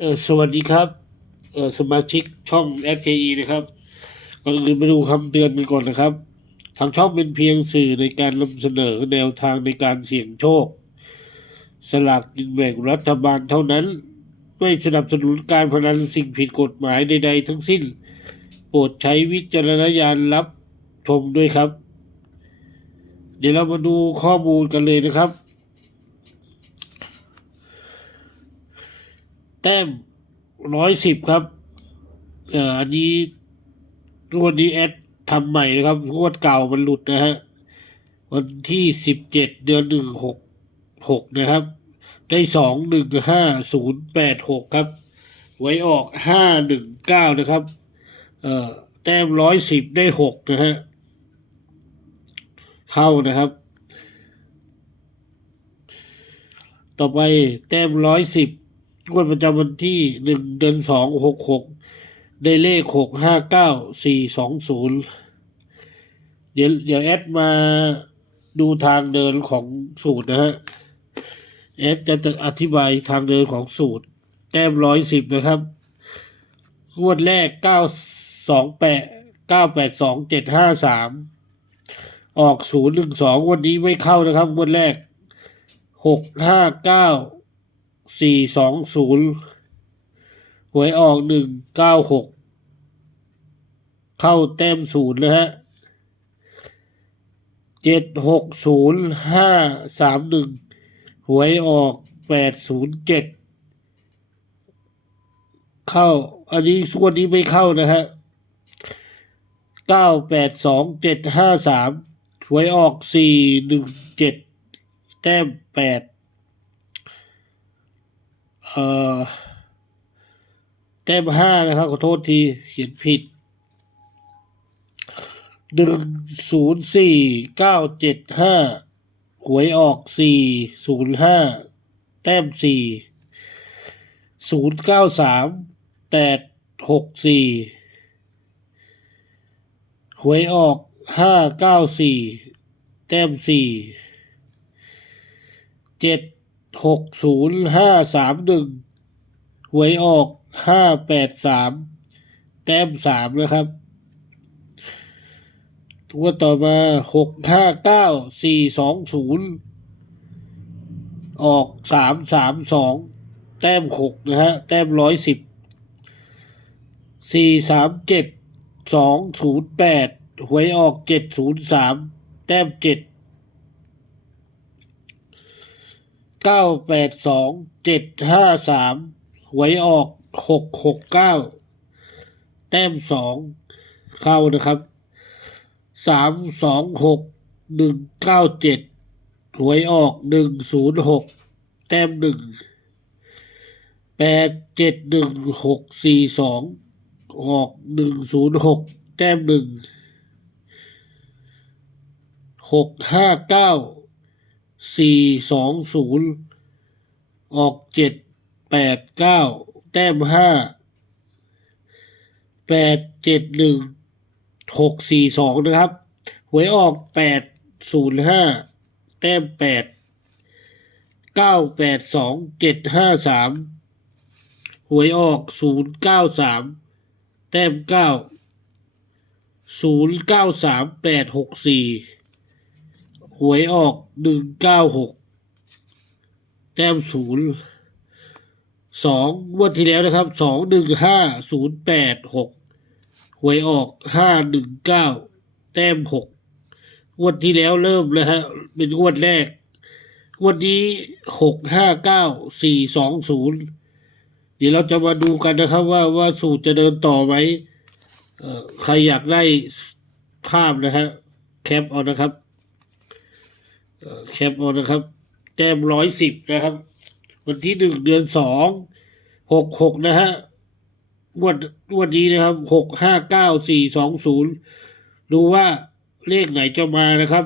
เออสวัสดีครับเออสมาชิกช่อง FKE นะครับก่อนอื่นมาดูคำเตือนกันก่อนนะครับ ทางช่องเป็นเพียงสื่อในการนำเสนอแนวทางในการเสี่ยงโชค สลากกินแบ่งรัฐบาลเท่านั้น ไม่สนับสนุนการพนันสิ่งผิดกฎหมายใดๆทั้งสิ้น โปรดใช้วิจารณญาณรับชมด้วยครับ เดี๋ยวเรามาดูข้อมูลกันเลยนะครับ แต้มร้อยสิบครับ เอ่ออันนี้งวดนี้แอดทำใหม่นะครับงวดเก่ามันหลุดนะฮะ วันที่สิบเจ็ดเดือนหนึ่งหกหกนะครับ ได้สองหนึ่งห้าศูนย์แปดหกครับ ไว้ออกห้าหนึ่งเก้านะครับ เอ่อแต้มร้อยสิบได้หกนะฮะ เข้านะครับ ต่อไปแต้มร้อยสิบ งวดประจำวันที่หนึ่งเดือนสองหกหกได้เลขหกห้าเก้าสี่สองศูนย์เดี๋ยวเดี๋ยวแอดมาดูทางเดินของสูตรนะฮะแอดจะจะอธิบายทางเดินของสูตร แต้มร้อยสิบนะครับงวดแรกเก้าสองแปดเก้าแปดสองเจ็ดห้าสามออกศูนย์หนึ่งสองวันนี้ไม่เข้านะครับงวดแรกหกห้าเก้า สี่สองศูนย์หวยออกหนึ่งเก้าหกเข้าแต้มศูนย์นะฮะเจ็ดหกศูนย์ห้าสามหนึ่งหวยออกแปดศูนย์เจ็ดเข้า อันนี้ส่วนนี้ไม่เข้านะฮะเก้าแปดสองเจ็ดห้าสามหวยออกสี่หนึ่งเจ็ดแต้มแปด เอ่อแต้มห้านะครับ ขอโทษที เขียนผิดหนึ่งศูนย์สี่เก้าเจ็ดห้าหวยออกสี่ศูนย์ห้าแต้มสี่ศูนย์เก้าสามแปดหกสี่หวยออกห้าเก้าสี่แต้มสี่เจ็ด หกศูนย์ห้าสามหนึ่งหวยออกห้าแปดสามแต้มสามนะครับ ตัวต่อมาหกห้าเก้าสี่สองศูนย์ออกสามสามสองแต้มหกนะฮะ แต้มร้อยสิบสี่สามเจ็ดสองศูนย์แปดหวยออกเจ็ดศูนย์สามแต้มเจ็ด เก้าแปดสองเจ็ดห้าสามหวยออกหกหกเก้าแต้มสองเข้านะครับสามสองหกหนึ่งเก้าเจ็ดหวยออกหนึ่งศูนย์หกแต้มหนึ่งแปดเจ็ดหนึ่งหกสี่สองออกหนึ่งศูนย์หกแต้มหนึ่งหกห้าเก้า สี่สองศูนย์ออกเจ็ดแปดเก้าแต้มห้าแปดเจ็ดหนึ่งหกสี่สองนะครับ หวยออกแปดศูนย์ห้าแต้มแปดเก้าแปดสองเจ็ดห้าสามหวยออกศูนย์เก้าสามแต้มเก้าศูนย์เก้าสามแปดหกสี่ หวยออกหนึ่งเก้าหกแต้มศูนย์สองงวดที่แล้วนะครับสองหนึ่งห้าศูนย์แปดหกหวยออกห้าหนึ่งเก้าแต้มหกงวดที่แล้วเริ่มแล้วฮะเป็นงวดแรกงวดนี้หกห้าเก้าสี่สองศูนย์เดี๋ยวเราจะมาดูกันนะครับว่าว่าสูตรจะเดินต่อไหมใครอยากได้ภาพนะฮะแคปเอานะครับ แคปเอานะครับ แต้มร้อยสิบนะครับ วันที่หนึ่งเดือนสองหกหกนะฮะวดงวดนี้นะครับหกห้าเก้าสี่สองศูนย์ดูว่าเลขไหนจะมานะครับ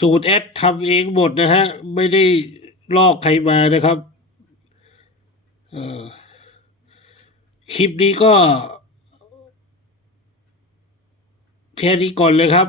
สูตรแอดทำเองหมดนะฮะ ไม่ได้ลอกใครมานะครับคลิปนี้ก็ แค่นี้ก่อนเลยครับ